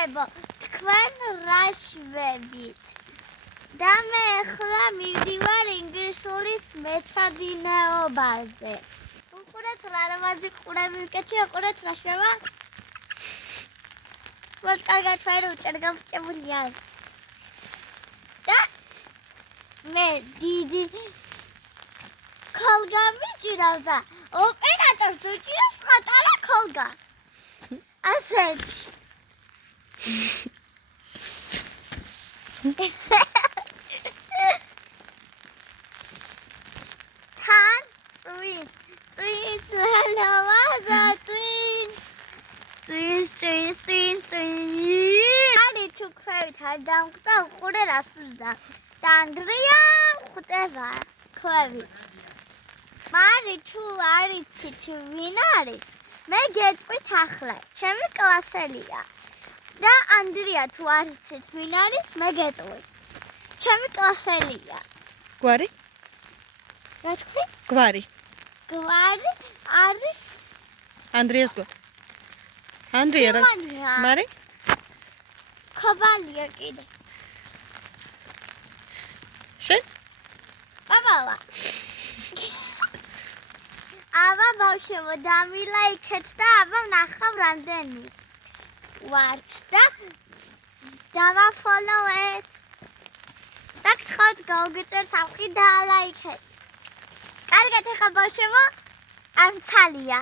მეგობრებო, თქვენ რა შვებით? და მე ახლა მივდივარ ინგლისურის მეცადინეობაზე. უყურეთ ლალამაზი ყურები მკეთი უყურეთ რა შვება? მოდი კარგად ვარ უჭერ გამჭებულია. და მე დიდი ქოლგა მიჭირავს და ოპერატორს უჭირავს პატარა ქოლგა. ასეთი. თან წვიმს ლალამაზა წვიმს არის თუ ქვევით არ დამკვდა უყურე რას უძა და ანდრია ხვდება ქვევით მარი თუ არიცით ვინ არის მე გეტყვით ახლა ჩემი კლასელია და ანდრია თუ არიცით ვინ არის მე გეტყვით ჩემი კლასელია გვარი რა თქვი გვარი არის ანდრიას გვარი ანდრია რა მარი ქობალია კიდე შენ აბავა აბა ბავშვებო დამილაიქეთ და აბა ვნახავ რამდენი ვართ და დავაფოლოვეთ და გთხოვთ გავგეწერთ ამხი და ლაიქეთ კარგად ახლა ბავშვებო ამ ცალია